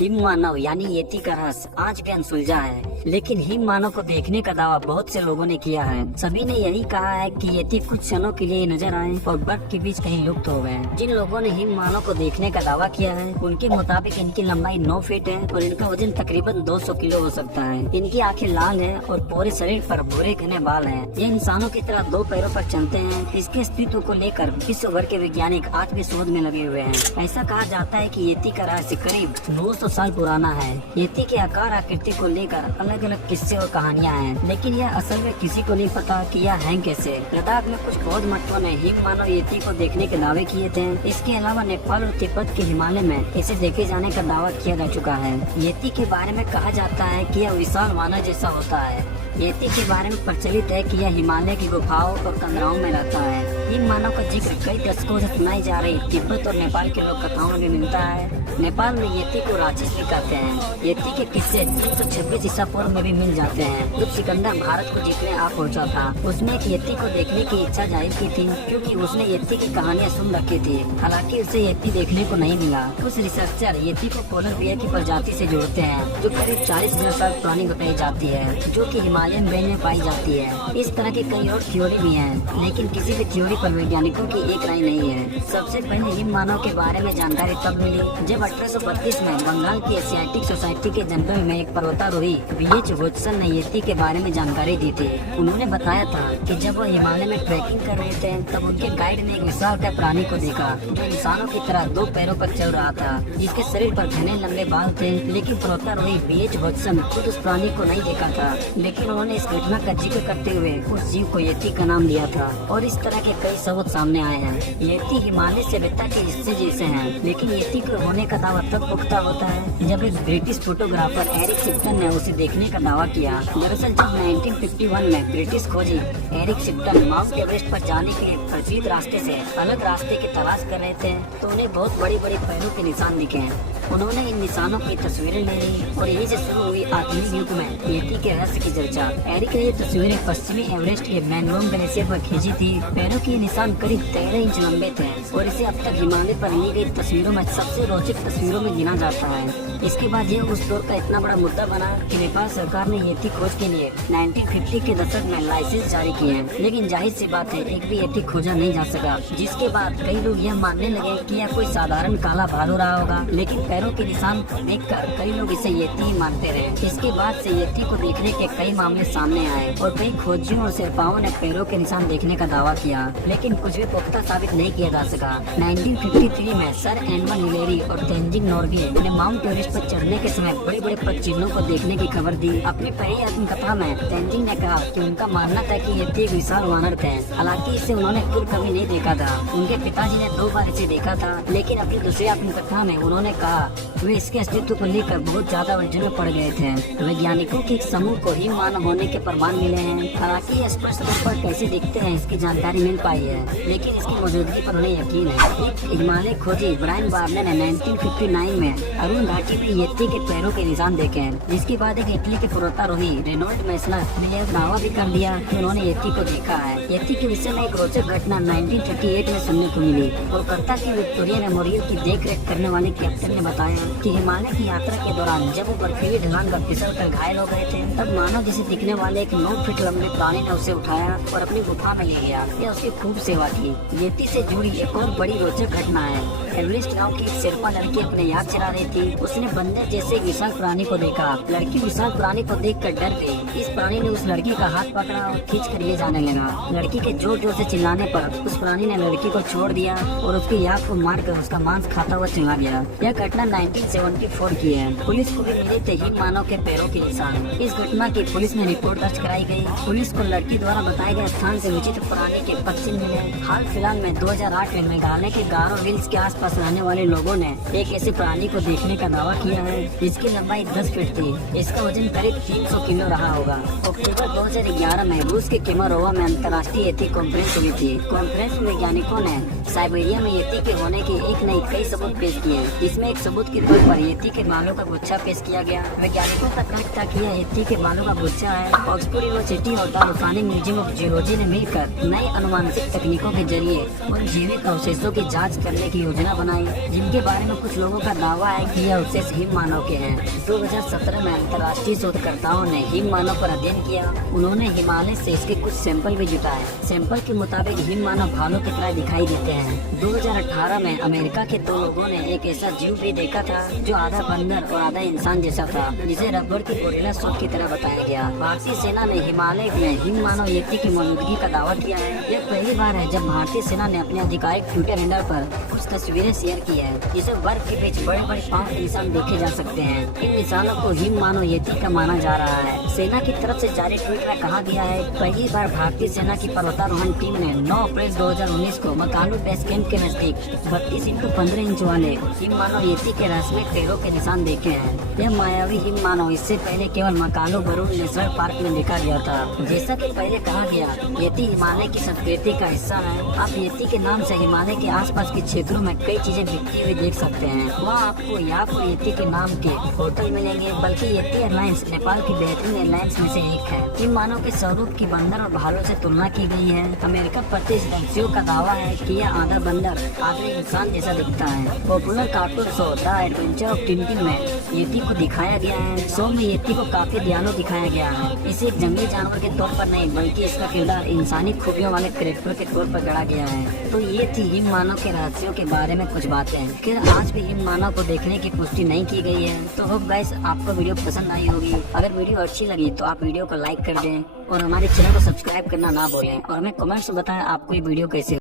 Him मानव यानी येती का रहस्य आज भी अनसुलझा है, लेकिन हिम मानव को देखने का दावा बहुत से लोगों ने किया है। सभी ने यही कहा है कि येती कुछ क्षणों के लिए नजर आए और बर्फ के बीच कहीं लुप्त हो गए। जिन लोगों ने हिम मानव को देखने का दावा किया है उनके मुताबिक इनकी लंबाई 9 फीट है और इनका वजन तकरीबन 200 किलो हो सकता है। इनकी आंखें लाल हैं और पूरे शरीर पर भूरे घने बाल हैं। ये इंसानों की तरह 2 पैरों पर चलते हैं। इसके अस्तित्व को लेकर विश्व भर के वैज्ञानिक आज भी शोध में लगे हुए हैं। ऐसा कहा जाता है कि येती का रहस्य करीब 900 साल पुराना है। येती के आकार आकृति को लेकर अलग अलग किस्से और कहानियां हैं, लेकिन यह असल में किसी को नहीं पता कि यह है कैसे। लद्दाख में कुछ बौद्ध मठों ने हिम मानव येती को देखने के दावे किए थे। इसके अलावा नेपाल और तिब्बत के हिमालय में इसे देखे जाने का दावा किया जा चुका है। येती के बारे में कहा जाता है कि यह विशाल वानर जैसा होता है। येती के बारे में प्रचलित है कि यह हिमालय की गुफाओं और कंदराओं में रहता है। हिम मानव का जिक्र कई दशकों से सुनाई जा रही तिब्बत और नेपाल के लोक कथाओं में मिलता है। नेपाल में येती को राक्षस भी कहते हैं। येती के किस्से 326 ईसा पूर्व में भी मिल जाते हैं। जब सिकंदर भारत को जीतने आ पहुंचा था, उसने एक येती को देखने की इच्छा जाहिर की थी, क्योंकि उसने येती की कहानियां सुन रखी थी। हालांकि उसे येती देखने को नहीं मिला। कुछ रिसर्चर येती को पोलर बियर की प्रजाति से जोड़ते हैं, जो करीब 40,000 साल पुरानी बताई जाती है, जो कि हिमालयन रेंज में पाई जाती है। इस तरह की कई और थ्योरी भी हैं, लेकिन किसी भी थ्योरी पर वैज्ञानिकों की एक राय नहीं है। सबसे पहले हिम मानव के बारे में जानकारी तब मिली जब 1832 में बंगाल की एशियाटिक सोसाइटी के जंगल में एक पर्वतारोही BH वोटसन ने येती के बारे में जानकारी दी थी। उन्होंने बताया था कि जब वो हिमालय में ट्रैकिंग कर रहे थे, तब उनके गाइड ने एक विशालकाय प्राणी को देखा जो इंसानों की तरह 2 पैरों पर चल रहा था, जिसके शरीर पर घने लंबे बाल थे। लेकिन पर्वतारोही BH वोटसन खुद उस प्राणी को नहीं देखा था, लेकिन उन्होंने इस घटना का जिक्र करते हुए उस जीव को येती का नाम दिया था। और इस तरह के कई सबूत सामने आए हैं। येती हिमालय सभ्यता के हिस्से जैसे हैं, लेकिन येती को होने का दावा तब पुख्ता होता है जब एक ब्रिटिश फोटोग्राफर एरिक शिप्टन ने उसे देखने का दावा किया। दरअसल जब 1951 में ब्रिटिश खोजी एरिक शिप्टन माउंट एवरेस्ट पर जाने के लिए प्रचलित रास्ते से अलग रास्ते की तलाश कर रहे थे, तो उन्हें बहुत बड़ी बड़ी पैरों के निशान दिखे। उन्होंने इन निशानों की तस्वीरें ले ली और यही से शुरू हुई आधुनिक युग में येती के रहस्य की चर्चा। एरिक ने ये तस्वीरें पश्चिमी एवरेस्ट के मैनग्रोव ग्लेशियर पर खींची थी। पैरों के निशान करीब 13 इंच लंबे थे और इसे अब तक हिमालय पर ली गई तस्वीरों में सबसे रोचक तस्वीरों में गिना जाता है। इसके बाद यह उस दौर का इतना बड़ा मुद्दा बना कि नेपाल सरकार ने येती खोज के लिए 1950 के दशक में लाइसेंस जारी किए, लेकिन जाहिर सी बात है एक भी येती खोजा नहीं जा सका। जिसके बाद कई लोग यह मानने लगे कि यह कोई साधारण काला भालू रहा होगा, लेकिन पैरों के निशान देखकर कई लोग इसे येती ही मानते रहे। इसके बाद से येती को देखने के कई मामले सामने आए और कई खोजियों और शेर्पाओं ने पैरों के निशान देखने का दावा किया, लेकिन कुछ भी पुख्ता साबित नहीं किया जा सका। 1953 में सर एडमंड हिलेरी और तेंजिंग नोर्गे ने माउंट एवरेस्ट पर चढ़ने के समय बड़े बड़े पदचिन्हों को देखने की खबर दी। अपनी पहली आत्मकथा में तेंजिंग ने कहा कि उनका मानना था कि येती एक विशाल वानर थे। हालांकि इसे उन्होंने खुद कभी नहीं देखा था। उनके पिताजी ने 2 बार इसे देखा था, लेकिन अपनी दूसरी आत्मकथा में उन्होंने कहा वे इसके अस्तित्व को लेकर बहुत ज्यादा उलझन में पड़ गए थे। वैज्ञानिकों के एक समूह को हिम मानव होने के प्रमाण मिले हैं। हालांकि ये स्पष्ट तौर पर कैसे दिखते हैं इसकी जानकारी मिल पाई है, लेकिन इसकी मौजूदगी पर उन्हें यकीन है। एक हिमालय खोजी ब्रायन बार्ने ने 1959 में अरुण घाटी में येती के पैरों के निशान देखे, जिसके बाद एक इटली के पर्वतारोही रेनॉल्ड मैसलर ने यह दावा भी कर दिया कि उन्होंने येती को देखा है। येती के विषय में एक रोचक घटना 1938 में सुनने को मिली। कोलकाता की विक्टोरिया मेमोरियल की देखरेख करने वाले कैप्टन ने बताया कि हिमालय की यात्रा के दौरान जब वो बर्फीली ढलान पर फिसल कर घायल हो गए थे, तब मानव जिसे दिखने वाले एक 9 फीट लंबे प्राणी ने उसे उठाया और अपनी गुफा में ले गया। यह उसकी खूब सेवा की। येती से जुड़ी एक और बड़ी रोचक घटना है। एवरेस्ट गांव की एक शेर्पा लड़की अपने याद चला रही थी। उसने बंदर जैसे विशाल प्राणी को देखा। लड़की विशाल प्राणी को देखकर डर गई। इस प्राणी ने उस लड़की का हाथ पकड़ा और खींच कर ले जाने लगा। लड़की के जोर जोर से चिल्लाने पर उस प्राणी ने लड़की को छोड़ दिया और उसकी याद को मारकर उसका मांस खाता हुआ चला गया। यह घटना 1974 की है। पुलिस को भी मिले थे हिम मानव के पैरों के निशान। इस घटना की पुलिस में रिपोर्ट दर्ज कराई गई। पुलिस को लड़की द्वारा बताए गए स्थान से विचित्र प्राणी के पश्चिम मिले। हाल फिलहाल में 2008 में मेघालय के गारो हिल्स के आसपास रहने वाले लोगों ने एक ऐसे प्राणी को देखने का दावा किया है जिसकी लंबाई 10 फीट थी। इसका वजन करीब 300 किलो रहा होगा। अक्टूबर 2011 में रूस के केमारोवा में अंतर्राष्ट्रीय येती कॉन्फ्रेंस हुई थी। कॉन्फ्रेंस में वैज्ञानिकों ने साइबेरिया में येती के होने के एक नहीं कई सबूत पेश किए। इसमें एक सबूत के तौर पर येती के बालों का गुच्छा पेश किया गया। वैज्ञानिकों का तर्क था कि यह येती के बालों का गुच्छा है। ऑक्सफोर्ड यूनिवर्सिटी और दारुसानी म्यूजियम ऑफ जियोलॉजी ने मिलकर नए अनुवांशिक तकनीकों के जरिए उन जैविक अवशेषों की जांच करने की योजना बनाई, जिनके बारे में कुछ लोगों का दावा है कि यह अवशेष हिम मानव के हैं। 2017 में अंतर्राष्ट्रीय शोधकर्ताओं ने हिम मानव पर अध्ययन किया। उन्होंने हिमालय से इसके कुछ सैंपल भी जुटाए। सैंपल के मुताबिक हिम मानव भालू की तरह दिखाई देते हैं। 2018 में अमेरिका के 2 लोगों ने एक ऐसा जीव भी देखा था जो आधा बंदर और आधा इंसान जैसा था, जिसे रबड़ की बोतल सूट की तरह बताया गया। भारतीय सेना ने हिमालय में हिम मानव येती की मौजूदगी का दावा किया है। यह पहली बार है जब भारतीय सेना ने अपने आधिकारिक ट्विटर हैंडल पर कुछ तस्वीरें शेयर की है, जिसे बर्फ के बीच बड़े बड़े पाँव के निशान देखे जा सकते हैं। इन निशानों को हिम मानव येती का माना जा रहा है। सेना की तरफ से जारी ट्वीट में कहा गया है, पहली बार भारतीय सेना की पर्वतारोहण टीम ने 9 अप्रैल 2019 को मकालू बेस कैंप के नजदीक 32x15 इंच वाले हिम मानव येती के रहस्यमय पैरों के निशान देखे हैं। यह मायावी हिम मानव इससे पहले केवल मकालू बरून नेशनल पार्क में देखा गया था। जैसा कि पहले कहा गया, येती हिमालय की संस्कृति का हिस्सा है। आप येती के नाम से हिमालय के आसपास के क्षेत्रों में कई चीजें बिकती हुई देख सकते हैं। वहाँ आपको याको येती के नाम के होटल मिलेंगे, बल्कि येती एयरलाइंस नेपाल की बेहतरीन एयरलाइंस में से एक है। हिम मानव के स्वरूप की बंदर और भालू से तुलना की गई है। अमेरिका प्रतिष्ठियों का दावा है कि यह आधा बंदर आधे इंसान जैसा दिखता है। Popular cartoon show the adventure of Tintin में येती को दिखाया गया है। शो में येती को काफी दयालु दिखाया गया है। इसे एक जंगली जानवर के तौर पर नहीं, बल्कि इसका किरदार इंसानी खूबियों वाले कैरेक्टर के तौर पर गढ़ा गया है। तो ये थी हिम मानव के रहस्यों के बारे में कुछ बातें। फिर आज भी हिम मानव को देखने की पुष्टि नहीं की गई है। तो होप गाइस आपको वीडियो पसंद आई होगी। अगर वीडियो अच्छी लगी तो आप वीडियो को लाइक कर दें और हमारे चैनल को सब्सक्राइब करना ना भूलें और हमें कमेंट्स में बताएं आपको ये वीडियो कैसे